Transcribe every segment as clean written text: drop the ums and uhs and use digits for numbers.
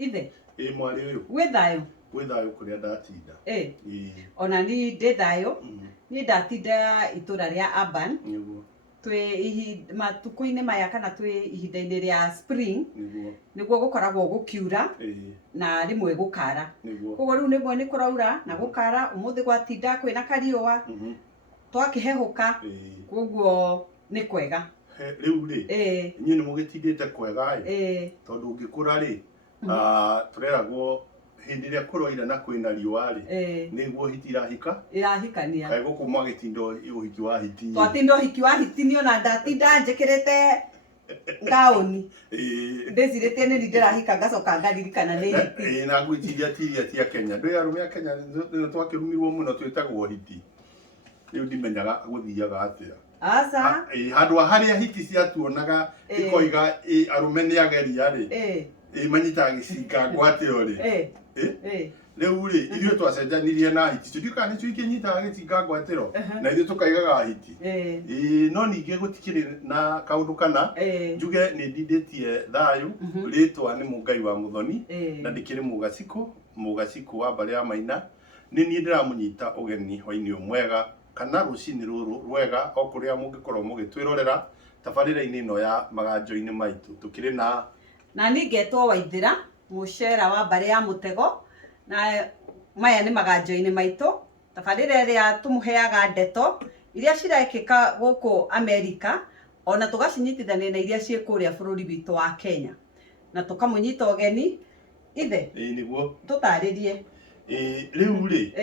Ithe. Mwari uyu. Gwe thayo. Gwe thayo kuria ndatinda. Ona ni ndi thayo. Ni ndatinda itura ria Urban. Niguo. Twi matuko-ini maya kana twi ihinda-ini ria spring. Niguo gukoragwo gukiura. Na rimwe gukara. Koguo riu nimwe ni kuraura na gukara umuthi gwatinda kwina kariua. Twakihehuka. Koguo ni kwega. Riu ri. Inyu ni mugitindite kwega ri. Tondu ngikura ri. Tureragwo hindi ria kuroira na kwina riua ri. Niguo hitirahika. Irahikania. Kai guku mwagitindo uhiki wa hiti. Twatinda uhiki wa hiti ni ona ndatinda njikirite gauni. Ndecirite ni ndirahika ngacoka ngaririkana ni hiti. Na gwitiria tiria tia Kenya. Ndoi arume a Kenya twakirumirwo muno twitagwo hiti. Riu ndimenyaga guthiaga atia. Aca. Handu haria hiti ciatuonaga ikoiga arume ni ageria ri. Manyita gicinga gwatio ri. Riu ri irio twacenjanirie na hiti. Tudika ni tuike nyita gicinga gwatiro. Na irio tukaigaga hiti. No ninge gutikiri na kaundu kana. Njuge ni ndinditie thayu. Ritwa ni Mungai wa Muthoni. Na ndikiri mugaciko wa mbari ya Maina. Ni nie ndiramunyita ugeni hwaini mwega. Kana rucini ruru rwega o kuria mungikorwo mugitwirorera tabarira-ini ino ya maganjo-ini maitu tukiri na ningetwo Waithira mucera wa mbari ya Mutego na maya ni maganjo-ini maitu tabarira iria tumuheaga ndeto iria cirekika guku Amerika ona tugacinyitithania na iria cie kuria bururi witu wa Kenya na tukamunyita ugeni ithe niguo tutaririe riu ri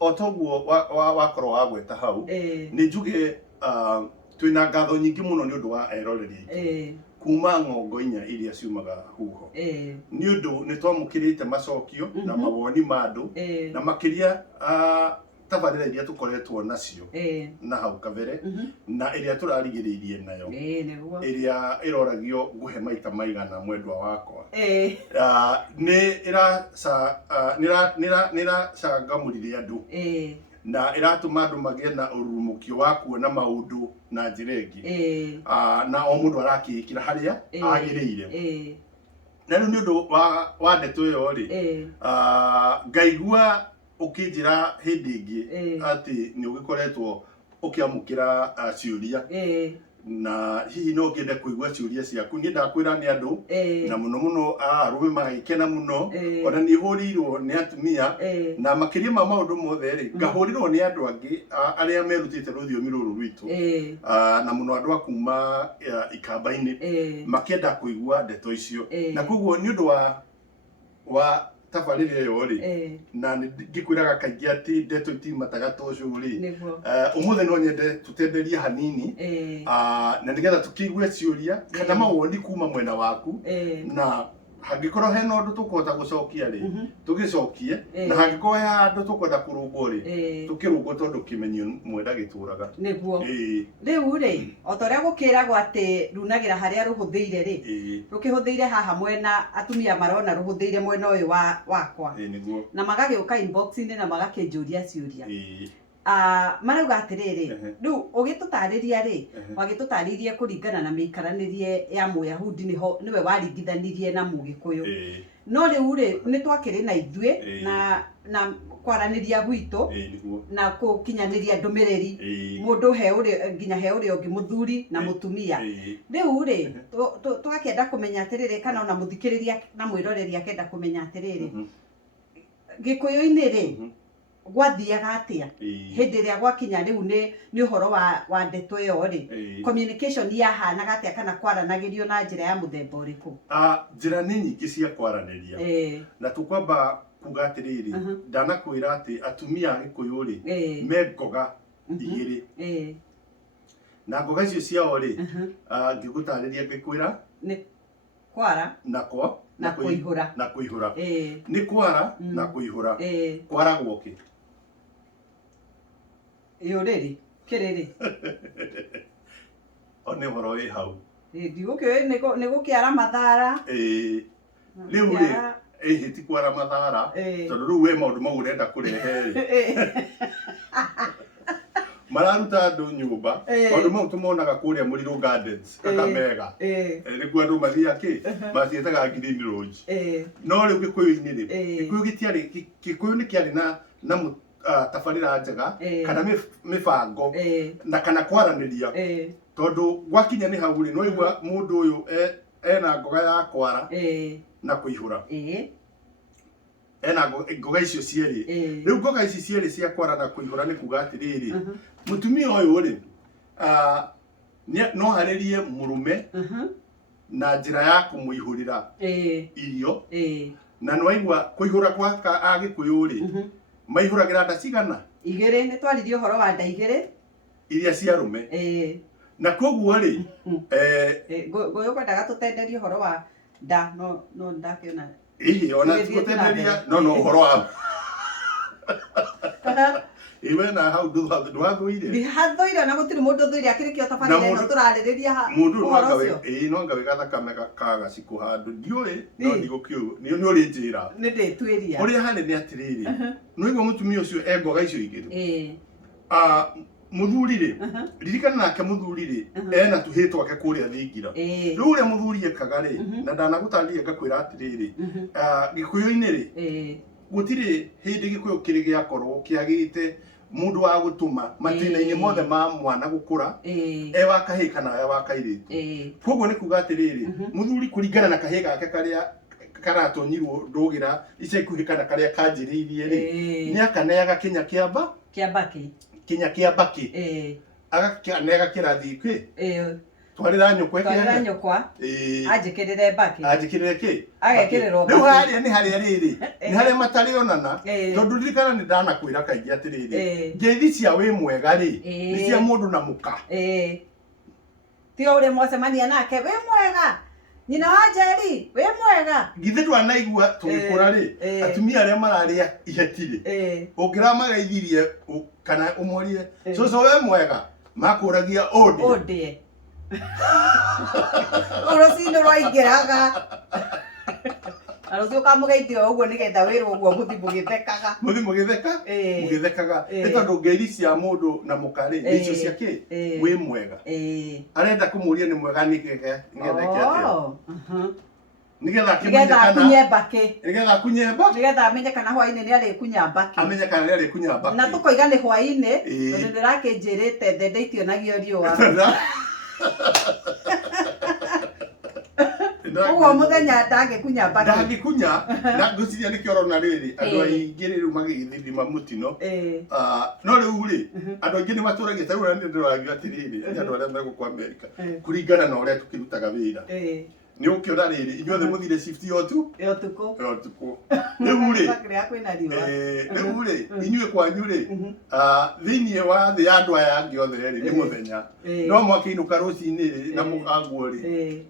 otoguo wakorwo wagweta hau ni njuge twina ngatho nyingi muno ni undu wa eroreri kuma ng'ongo inya iria ciumaga huho ni undu ni twamukirite macokio na mawoni ma andu na makiria tabarira iria tukoretwo nacio na hau kabere na iria turarigiriirie nayo iria iroragio nguhe maita maigana mwendwa wakwa ni ira cangamurire andu na iratuma andu magie na urumukio wa kuona maundu na njira ingi na o mundu arakikira haria agiriire na riu ni undu wa ndeto iyo ri ngaigua ukinjira hindi ingi ati ni ugikoretwo ukiamukira ciuria na hihi no ngende kuigua ciuria ciaku ni ndakwira ni andu na muno arume magikena muno ona ni hurirwo ni atumia na makiria ma maundu mothe ri ngahurirwo ni andu angi aria merutite ruthiomi ruru rwitu na muno andu akuma ikamba-ini makienda kuigua ndeto icio na koguo ni undu wa tabarira iyo ri na ngikwiraga kaingi ati ndeto itimataga tocu ri umuthe no nyende tutenderie hanini na nigetha tukiigue ciuria kana mawoni kuma mwena waku na hangikorwo hena undu tukwenda gucokia ri tugicokie na hangikorwo he handu tukwenda kurungwo ri tukirungwo tondu kimenyo mwenda gituraga niguo riu ri otoria gukiragwo ati runagira haria ruhuthiire ri rukihuthiire haha mwena atumia marona ruhuthiire mwena uyu wakwa niguo na magagiuka inbox-ini na magakinjuria ciuria marauga atiriri riu ugitutariria ri wagitutaririe kuringana na miikaranirie ya Muyahudi niwe waringithanirie na Mugikuyu no riu ri ni twakiri na ithue na kwaraniria gwitu na kukinyaniria ndumiriri mundu he uri nginya he uri ungi muthuri na mutumia riu ri tugakienda kumenya atiriri kana ona muthikiriria na mwiroreri akenda kumenya atiriri Gikuyu-ini ri gwathiaga atia hindi ria gwakinya riu ni uhoro wa ndeto iyo ri communication yahanaga atia kana kwaranagirio na njira ya muthemba uriku njira ni nyingi cia kwaraniria na tukwamba kuga atiriri ndanakwira ati atumia a Gikuyu ri me ngoga igiri na ngoga icio ciao ri ngigutariria ngikwira ni kwara na kuihura ni kwara na kuihura kwara gwoki yuriri kiriri one horo wi hau ndigukio ni gukiara mathara riu ri hiti kwara mathara tondu riu we maundu mau urenda kurehe mararuta andu nyumba maundu mau tumonaga kuria Muliro Gardens Kakamega niguo andu mathia ki mathietaga Green Lodge no riu Gikuyu-ini ri Gikuyu ni kiari na tabarira njega kana mibango na kana kwaraniria tondu gwakinya ni hau ri no igua mundu uyu ena ngoga ya kwara na kuihura ena ngoga icio cieri riu ngoga ici cieri cia kwara na kuihura ni kuga atiriri mutumia uyu ri no haririe murume na njira ya kumuihurira irio na no igua kuihura kwa Agikuyu ri maihuragira nda cigana igere ni twaririe uhoro wa nda igere iria cia rume na koguo ri ngoyo kwendaga tutenderie uhoro wa nda no ndakiona ona tutenderia no uhoro wa iwe na hau ndwathuire ndihathuire na gutiri mundu thuire akirikio tabarire no turaririria ha mundu no ngawe gathakame kagaciko handu ndiui no ndigukio ni uri njira ni nditwiria uri hane ni atiriri no igwa mutumia ucio ngoga icio igiri muthuri ri ririkana nake muthuri ri ena tuhi twake kuria thingira riu uria muthuri ekaga ri na ndanagutarĩria ngakwira atiriri Gikuyu-ini ri gutiri hindi Gikuyu kiri giakorwo kiagite mundu wa gutuma matina-ini mothe ma mwana gukura wa kahii kana wa kairitu koguo ni kuga atiriri muthuri kuringana na kahii gake karia karatonyirwo ndugira ica ikuhi kana karia kanjiriirie ri ni akaneaga kinya kinya kia baki agakanega kirathi ki twarira nyukwa ajikirire baki ajikirire ki agekiriro riu haria ni haria riri ni haria matarionana tondu ririkana ni ndanakwira kaingi atiriri ngeithi cia wi mwega ri ni cia mundu na muka ti uri mwacemania nake wi mwega nyina wa Njeri wi mwega githe ndwanaigua tugikura ri atumia aria mararia iheti ri ungiramageithirie kana umorie coco we mwega makuragia odi urucindo rwaingiraga arucio kamugeithio uguo nigetha wirwo uguo muthi mugithekaga tondu ngeiri cia mundu na mukari icio ciake wi mwega arenda kumuria ni mwega nigetha amenye kana hwaini ni arikunya mbaki na tukoiga ni hwaini tondu ndirakinjirite thendeitio nagio riua uguo muthenya ndangikunya na nguciria nikio rona riri andu aingi riu magithithima mutino no riu ri andu aingi ni maturagia tarura ni ndiragia atiriri andu aria megukwa Amerika kuringana na uria tukirutaga wira ni ukiona riri inyuothe muthire shift yotuku riu ri inyue kwanyu ri thiini wa thi andu aya angi othe ri ni muthenya no mwakiinuka rucini ri na mukanguo ri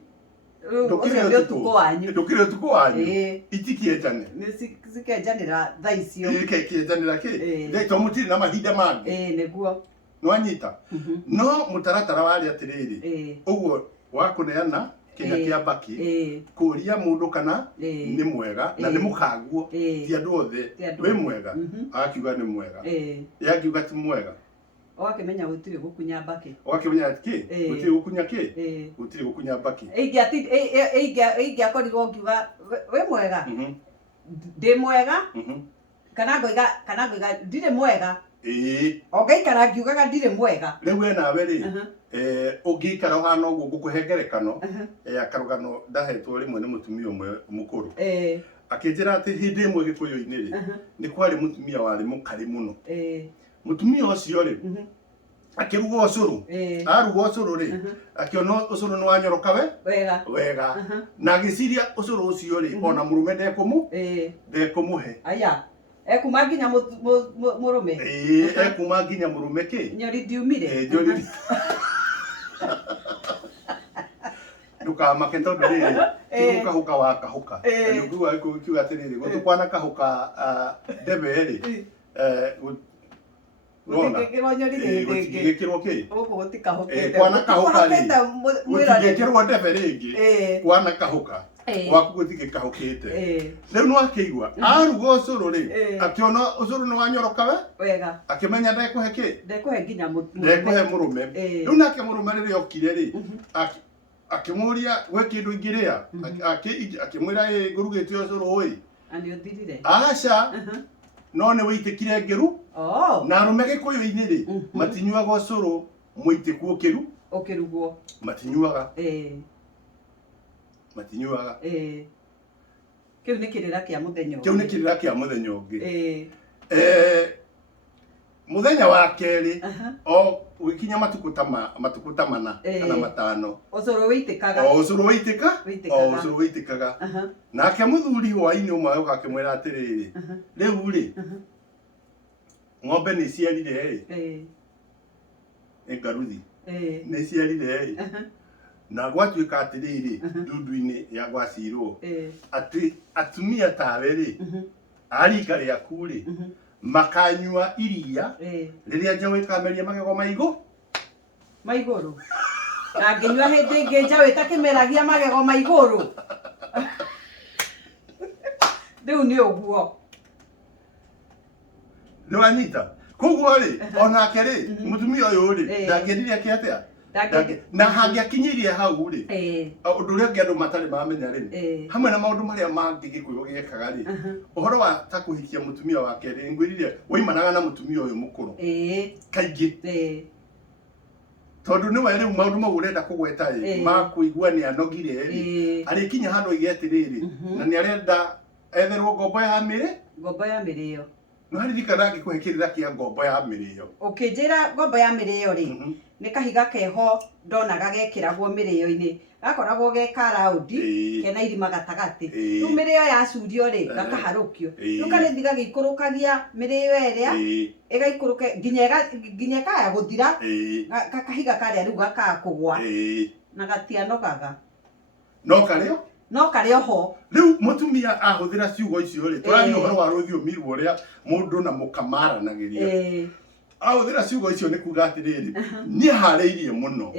ndukire utuku wanyu itikienjane cikenjanira thaa icio kienjanira ki to mutiri na mahinda mangi niguo nwanyita no mutaratara wari atiriri uguo wa kuneana kinya kia baki kuria mundu kana ni mwega na ni mukanguo ti andu othe wi mwega akiuga ni mwega yakiuga ti mwega wakimenya gutiri gukunya mbaki wakimenya ki gutiri gukunya ki gutiri gukunya mbaki eigia korirwo ngiuga we mwega ndi mwega kana ngoiga ndire mwega ongeikara ngiugaga ndire mwega riu we nawe ri ungikara hana uguo ngukuhengerekano akarugano ndahetwo rimwe ni mutumia umwe mukuru akinjira ati hindi imwe Gikuyu-ini ri ni kwari mutumia wari mukari muno mutumia ucio ri akiruga ucuru aruga ucuru ri akiona ucuru ni wanyoroka wega na agiciria ucuru ucio ri ona murume ndekumuhe aya ekuma nginya murume ekuma nginya murume ki nyori ndiumire nyori ndukamake tondu riri tukahuka wa kahuka niguo kiuga atiriri gutukwana kahuka ndebe ri gutigikirwo ki kwana kahuka ri gutigikirwo ndebe ringi kwana kahuka gwaku gutigikahukite riu no akigwa aruga ucuru ri akiona ucuru ni wanyoroka wega akimenya ndekuhe ki ndekuhe nginya ndekuhe murume riu nake murume riri okire ri akimuria we kindu ingiria akimwira ngurugite ucuru ui ani uthirire aca no ni witikire ngeru na arume gikuyu-ini ri matinyuaga ucuru muitiku ukirugwo matinyuaga matinyuaga kiu ni kirira kia muthenya ungi muthenya wa keri o wikinya matuku ta mana kana matano ucuru witikaga ucuru witikaga nake muthuri hwaini umwe uka akimwira atiriri riu ri ng'ombe ni ciarire ngaruthi ni ciarire na gwatuika atiriri ndundu-ini ya gwacirwo ati atumia tawe ri arika riaku ri makanyua iria riria njaũ ikameria magego maiguru na nginyua hindi ingi njaũ itakimeragia magego maiguru riu ni uguo niwanyita koguo ri onake ri mutumia uyu ri ndangiendire atia na hangiakinyirie hau ri undu uria andu matari mamenya ri hamwe na maundu maria mangi gikuyu giekaga ri uhoro wa ta kuhikia mutumia wake ri ngwirire waimanaga na mutumia uyu mukuru kaingi tondu ni weri maundu mau urenda kugweta ri makuigua ni anogire ri arikinya handu igetiriri na ni arenda etherwo ngombo ya mirio no haririkana ngikuhikirira kia ngombo ya mirio ukinjira ngombo ya mirio ri ni kahiga keho ndonaga gekiragwo mirio-ini gakoragwo ge karaundi kena irima gatagati riu mirio yacurio ri gakaharukio riu karithi gagikurukagia mirio iria igaikuruke nginya kaya guthira kahiga karia riu gakaga kugwa na gatianogaga no kario ho riu mutumia ahuthira ciugo icio ri turania uhoro wa rũthiomi rũrĩa mundu na mũkamaranagiria ahuthira ciugo icio ni kuga atiriri ni harĩirie muno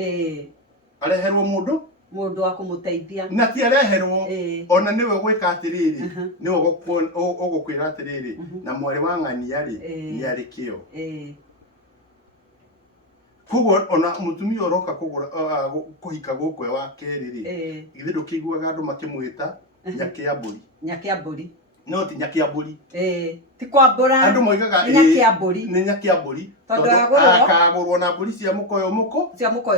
areherwo mundu wa kumuteithia na ti areherwo ona niwe gwika atiriri niwe ugukwira atiriri na mwari wa ng'ania ri ni ari kio koguo ona mutumia uroka kugura kuhika gukwe wa keri ri ithe ndukiguaga andu makimwita nyake ya mburi no ti nyake ya mburi ti kwambura andu moigaga ni nyake ya mburi tondu akagurwo na mburi cia mukoyo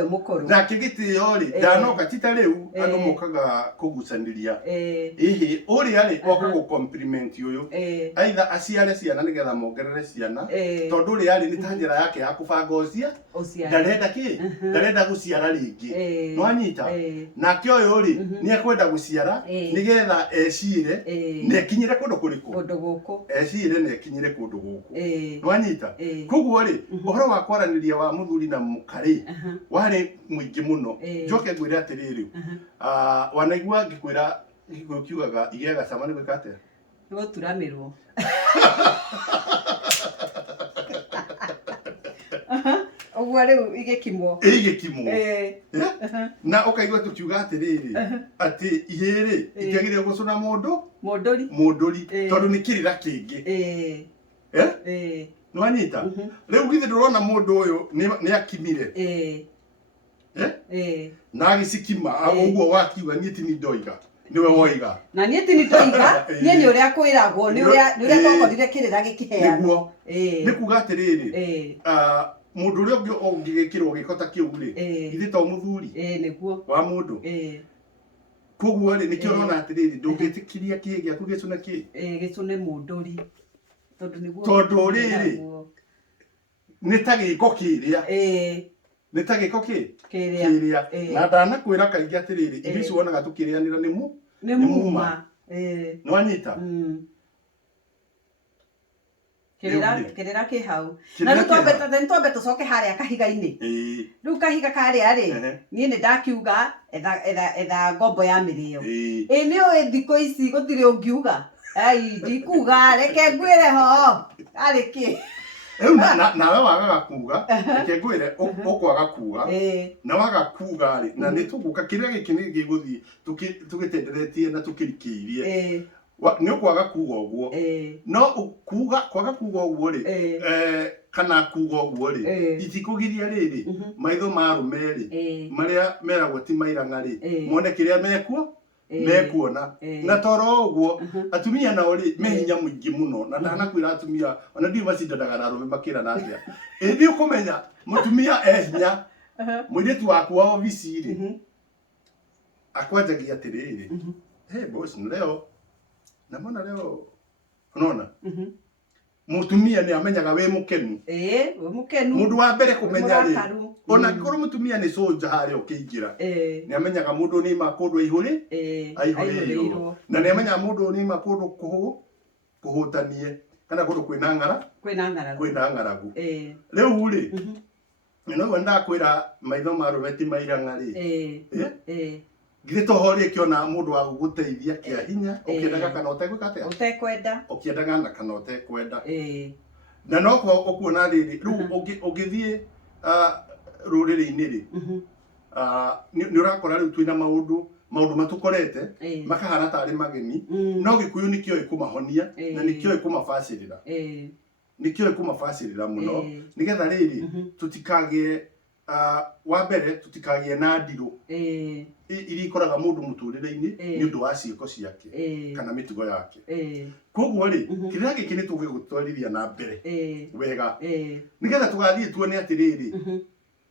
mukuru na kigitio ri ndanoka tita riu andu mokaga kugucaniria uria ri okugu compliment uyu aitha aciare ciana nigetha mongerere ciana tondu uria ri ni ta njira yake ya kubanga ucia ndarenda guciara ringi no anyita nake uyu ri ni ekwenda guciara nigetha ecire nekinyire kundu kuriku ecire nekinyire kundu guku no anyita koguo ri uhoro wa kwaraniria wa muthuri na mukari wari mwingi muno njoke ngwire atiriri wanaigua ngikwira kiugaga igega cama ni gwika atia ni guturamirwo uguo riu igikimwo na ukaigua tukiuga atiriri ati ihiri itiagire gucuna munduri tondu ni kirira kingi no anyita riu githe ndurona mundu uyu ni akimire na agicikima uguo wakiuga nie ti ni ndoiga niwe woiga na nie ti ni ndoiga nie ni uria kwiragwo ni uria twakorire kirira gikiheanwo ni kuga atiriri mundu uria ungigikirwo gikota kiu ri ithe to muthuri niguo wa mundu koguo ri nikio urona atiriri ndungitikiria ki giaku gicune ki gicune munduri tondu riri ni ta giko kiria ni ta giko kiria na ndanakwira kaingi atiriri ibici wonaga tukirianira ni muma no anyita kirira ki hau na ni twambe tucoke haria kahiga-ini riu kahiga karia ri nie ni ndakiuga etha ngombo ya mirio ni ui thikũ ici gutiri ungiuga ndikuga reke ngwire ho ari ki Rĩu nawe wagaga kuga reke ngwĩre ũkwaga kuga na waga kuga rĩ na nĩ tũgũka kĩrĩa gĩkĩ nĩ gĩgũthiĩ tũgĩtenderetie na tũkĩrikĩirie nĩ ũkwaga kuga ũguo no kwaga kuga ũguo rĩ kana kuga ũguo rĩ itikũgiria rĩrĩ maitho ma arũme rĩ marĩa meragwo ti mairang'a rĩ mone kĩrĩa mekuo mekuona na toro ũguo atumia nao rĩ mehinya mũingĩ mũno na ndanakwĩra atumia ona ndiũ macindanaga na arũme makĩrana atĩa ĩndĩ ũkũmenya mũtumia ehinya mũirĩtu waku wa obici rĩ akwanjagia atĩrĩrĩ hey boss leo na mbona leo unaona mutumia ni amenyaga we mukenu we mukenu mundu wa mbere kumenya ri ona ngoro mutumia ni soja haria ukiingira ni amenyaga mundu ni makundu ihuri aihuri na ni amenyaga mundu ni makundu kuhutanie kana kundu kwina ng'aragu riu ri no wenda kwira maitho marume ti mairang'a ri githĩ tohorie kiona mundu wa guguteithia kia hinya ukiendaga kana utekwendaga kana utekwenda na no kuona riri riu ungithie ruriri-ini ri ni urakora riu twina maundu matukorete makahana tari mageni no Gikuyu nikio ikumahonia na nikio ikumafacirira muno nigetha riri tutikagie wa mbere tutikagie na ndiru iria ikoraga mundu muturire-ini ni undu wa ciiko ciake kana mitugo yake koguo ri kiria giki ni tugigutwarithia na mbere wega nigetha tugathie tuone atiriri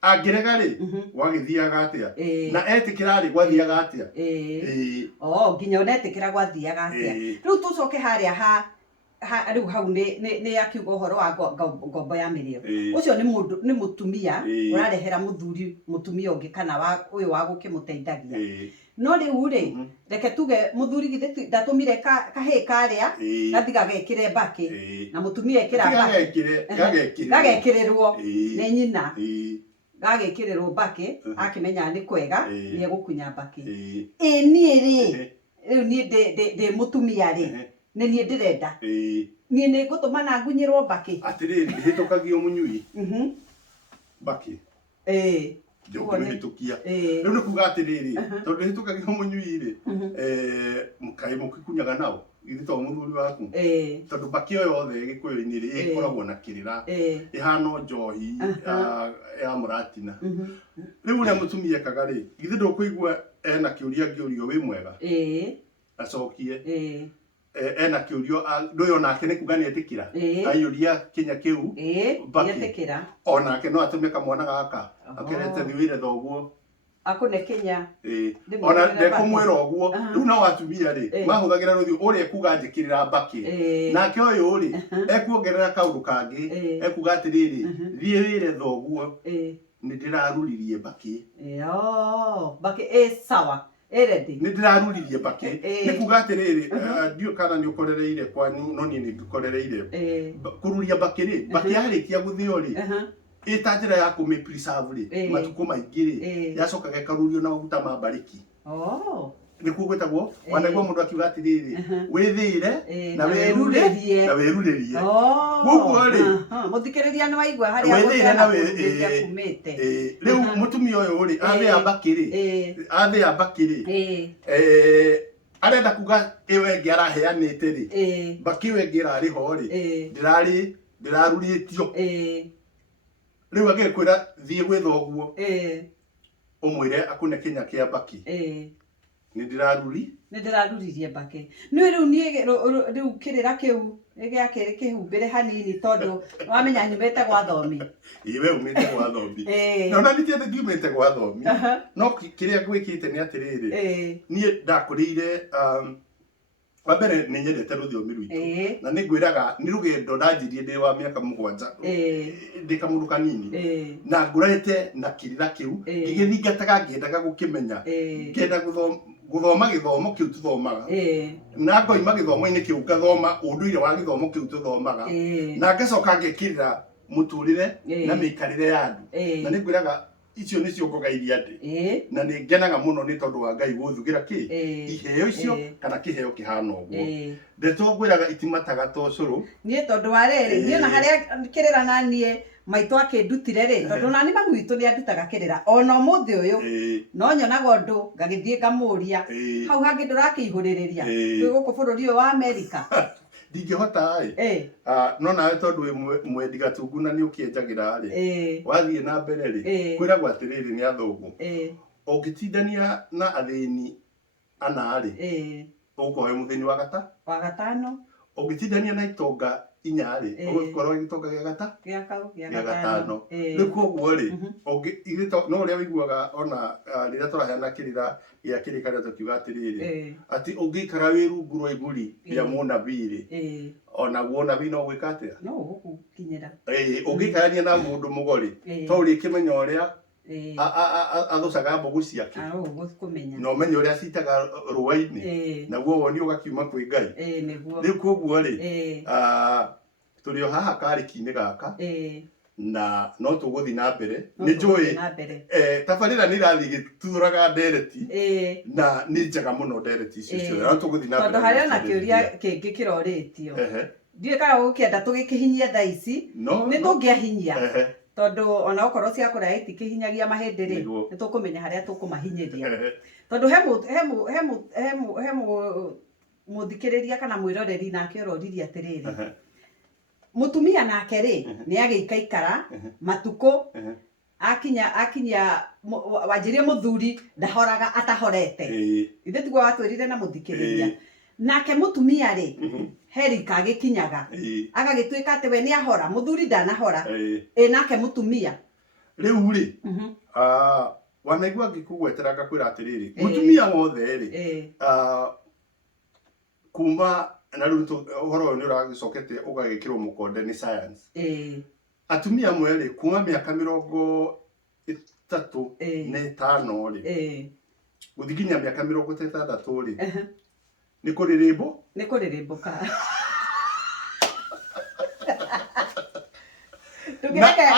angirega ri gwagithiaga atia na etikira ri gwathiaga atia nginya unetikira gwathiaga atia riu tucoke haria riu hau ni akiuga uhoro wa ngombo ya mirio ucio ni mutumia urarehera mutumia ungi kana uyu wa gukimuteithagia no riu ri reke tuge muthuri githi ndatumire kahii karia gathi gagekire mbaki na mutumia ekira gagekirirwo ni nyina gagekirirwo mbaki akimenya ni kwega ni egukunya mbaki nie ri riu ni ndi mutumia ri ni nie ndirenda nie ni ngutuma na ngunyirwo mbaki atiriri hitukagio munyui mbaki ndikuhitukia riu ni kuga atiriri tondu hitukagio munyui ri mukai mukikunyaga nao githi to muthuri waku tondu mbaki yo yothe Gikuyu-ini ri ikoragwo na kirira ihana njohi ya muratina riu ni mutumia ekaga ri githi ndukuigua ena kiuria ngiurio wi mwega acokie ena kiurio ndoyo nake ni kuga ni etikira ayuria kinya kiu mbaki onake no atume kamwana gaka akerete thiwire thoguo akune kinya ona ndekumwira uguo riu no atumia ri mahuthagira ruthi uria kuga njikirira mbaki nake uyu ri ekuongerera kaundu kangi ekuga atiriri thie wire thoguo ni ndiraruririe mbaki mbaki sawa ni ndiraruririe mbaki ni kuga atiriri ndio kana ni ukorereire kwanyu no ni ndikorereire kururia mbaki ri mbaki yarikia guthio ri ita njira ya kumipreserve ri matuko maingi ri yacokaga ikarurio na maguta ma mbariki ni kugwetagwo wanagwo mundu akiuga atiriri withire na weruririe koguo ri muthikiriria ni waigua haria kumite riu mutumia uyu ri athia mbaki ri arenda kuga iwe ngi araheanite ri mbaki we ngi irariho ri ndiraruriitio riu agekwira thie gwitha uguo umwire akune kinya kia mbaki ni ndiraruririe mbaki ni riu nie riu kirira kiu giake kihumbire hanini tondu wamenya nyumite gwa thomi iwe umite gwa thomi no na nitie ndiumite gwa thomi no kiria gwikite ni atiriri nie ndakuriire wa mbere ni nyendete rũthiomi rwitũ na nĩ ngwĩraga nĩ rũgendo ndanjirie ndĩ wa mĩaka 7 ndĩ kamũndũ kanini na ngũrĩte na kĩrĩra kĩu ngĩgĩthingataga ngĩendaga gũkĩmenya ngĩenda gũthoma gĩthomo kĩu tũthomaga na ngoima gĩthomo-inĩ kĩu ngathoma ũndũire wa gĩthomo kĩu tũthomaga na ngacoka ngekĩrĩra mũtũrĩre na mĩikarĩre ya andũ na nĩ ngwĩraga icio nĩ cio ngogairie andĩ na nĩ ngenaga mũno nĩ tondũ wa Ngai gũthugira iheo icio kana kĩheo kĩhana ũguo. Ndeto ngwĩraga itimataga ta ũcũrũ niĩ tondũ wa rĩrĩ niĩ na harĩa kĩrĩra na niĩ maitũ akĩndutire rĩ tondũ nani mamu witũ nĩ andutaga kĩrĩra ona ũmũthĩ ũyũ no nyonaga ũndũ ngagĩthiĩ ngamũria hau hangĩ ndũrakĩihũrĩrĩria twĩ gũkũ bũrũri ũyũ wa Amerika ndingĩhota no nawe tondũ wĩ mwendi gatungu na nĩ ũkĩenjagĩra rĩ wathiĩ na mbere rĩ kwĩragwo atĩrĩrĩ nĩ athũngũ ũngĩtindania na athĩni ana rĩ ũkũhe mũthĩni wa gatano ũngĩtindania na itonga inya rĩ ũgũkorwo gĩtonga gĩa gatano rĩu koguo rĩ no ũrĩa wĩiguaga ona rĩrĩa tũraheana kĩrĩra gĩa kĩrĩkanĩro tũkiuga atĩrĩrĩ atĩ ũngĩikara wĩ rungu rwa iburi rĩa mũnabii rĩ ona mũnabii no gwĩka atĩa no ũgũkinyĩra ũngĩikarania na mũndũ mũgori to ũrĩkĩmenya ũrĩa athũcaga mbũgũ ciake na ũmenye ũrĩa citaga rũa-inĩ naguo woni ũgakiuma kwĩ Ngai rĩu koguo rĩ tũrĩ o haha karĩki-inĩ gaka na no tũgũthiĩ na mbere nĩ njũĩ tabarĩra nĩ irathiĩ igĩtuthũraga ndereti na nĩ njega mũno ndereti icio ciothe no tũgũthiĩ na mbere tondũ harĩ ona kĩũria kĩngĩ kĩrorĩtio ndiũĩ kana gũkĩenda tũgĩkĩhinyie thaa ici nĩ tũngĩahinyia tondũ ona okorwo cia kũraya itikĩhinyagia mahĩndĩ rĩ nĩ tũkũmenya harĩa tũkũmahinyĩria tondũ he mũthikĩrĩria kana mwĩroreri nake ũroririe atĩrĩrĩ mũtumia nake rĩ nĩ agĩikaikara matukũ akinya wanjirie mũthuri ndahoraga atahorete ithe tiguo watwĩrire na mũthikĩrĩria nake mũtumia rĩ herika agĩkinyaga agagĩtuĩka atĩ we nĩ ahora mũthuri ndanahora nake mũtumia rĩu rĩ wanaigua ngĩkũgwetera ngakwĩra atĩrĩrĩ mũtumia wothe rĩ kuma na rĩu ũhoro ũyũ nĩ ũragĩcokete ũgagĩkĩrwo mũkonde nĩ science atumia amwe rĩ kuma mĩaka 35 rĩ gũthiĩ nginya mĩaka 36 rĩ nĩ kũrĩrĩmbũka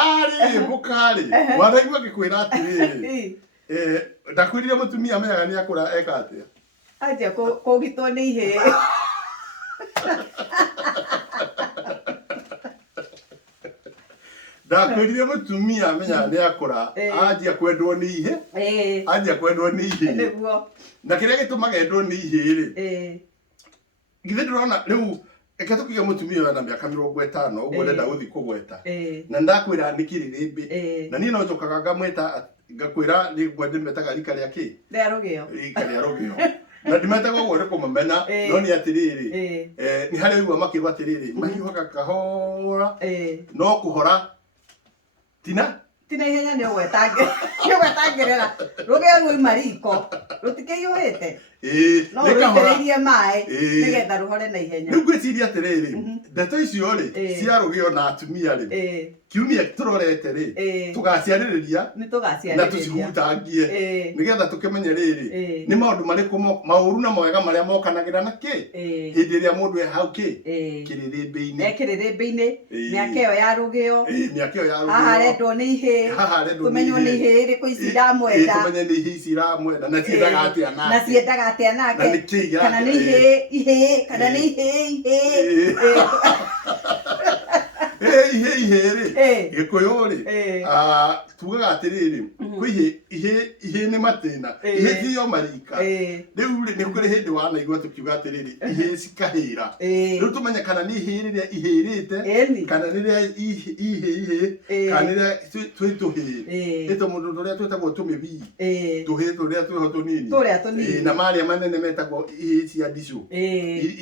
arĩrĩmbũka rĩ wanaigua ngĩkwĩra atĩrĩrĩ ndakwĩrire mũtumia amenyaga nĩ akũra eka atĩa anjia kũgitwo nĩ ihĩ ndakwĩrire mũtumia amenyaga nĩ akũra anjia kwendwo nĩ ihĩ na kĩrĩa gĩtũmaga endwo nĩ ihĩ rĩ githĩ ndũrona rĩu reke tũkige mũtumia ũyũ na mĩaka 50 ũguo ndenda gũthiĩ kũgweta na ndakwĩra nĩ kĩrĩrĩmbĩ na niĩ no njokaga ngamwĩta ngakwĩra rĩmwe ndĩmetaga rika rĩa kĩ rika rĩa rũgĩo na ndimetaga ũguo nĩ kũmamena no nĩ atĩrĩrĩ nĩ harĩa ũigua makĩrwo atĩrĩrĩ mahiũhaga kahora no kũhora tina ihenya nĩ ũgwetangĩrĩra rũgĩo rũima riko rũtikĩhiũhĩte no rũitĩrĩirie maĩ nĩgetha rũhore na ihenya rĩu ngwĩciria atĩrĩrĩ ndeto icio rĩ cia rũgĩo na atumia rĩ kiumia tũrorete rĩ tũgaciarĩrĩria na tũcihutangie nĩgetha tũkĩmenye rĩrĩ nĩ maũndũ marĩkũ maũru na mawega marĩa mokanagĩra na kĩ hĩndĩ ĩrĩa mũndũ e hau kĩ kĩrĩrĩmbĩ-inĩ mĩaka ĩyo ya rũgĩo haha arendwo nĩ ihĩ tũmenywo nĩ ihĩ ĩrĩkũ ici iramwenda tũmenye nĩ ihĩ ici iramwenda na ciendaga atĩa nake kana nĩ ihĩ kana nĩ ihĩ ihĩ rĩ gĩkũyũ rĩ tugaga atĩrĩrĩ kwĩ ihĩ nĩ matĩna ihĩ tiyo marika rĩu rĩ nĩ kũrĩ hĩndĩ wanaigua tũkiuga atĩrĩrĩ ihĩ cikahĩra rĩu tũmenye kana nĩ ihĩ rĩrĩa ihĩrĩte kana rĩrĩa ihĩ kana rĩrĩa twĩ tũhĩ nĩ tũmũndũ tũrĩa twĩtagwo tũmĩbii tũhĩ tũrĩa twĩho tũnini na marĩa manene metagwo ihĩ cia ndicũ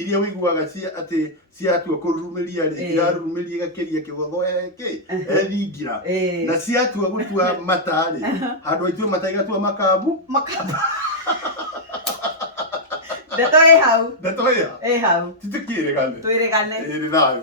iria wĩiguaga atĩ ciatua kũrurumĩria rĩ irarurumĩria gakĩria kĩgotho ethingira na ciatua gũtua matarĩ handũ aitue mata igatua makambu ndeto ĩ hau titikĩrĩgane twĩrĩgane nĩ thayũ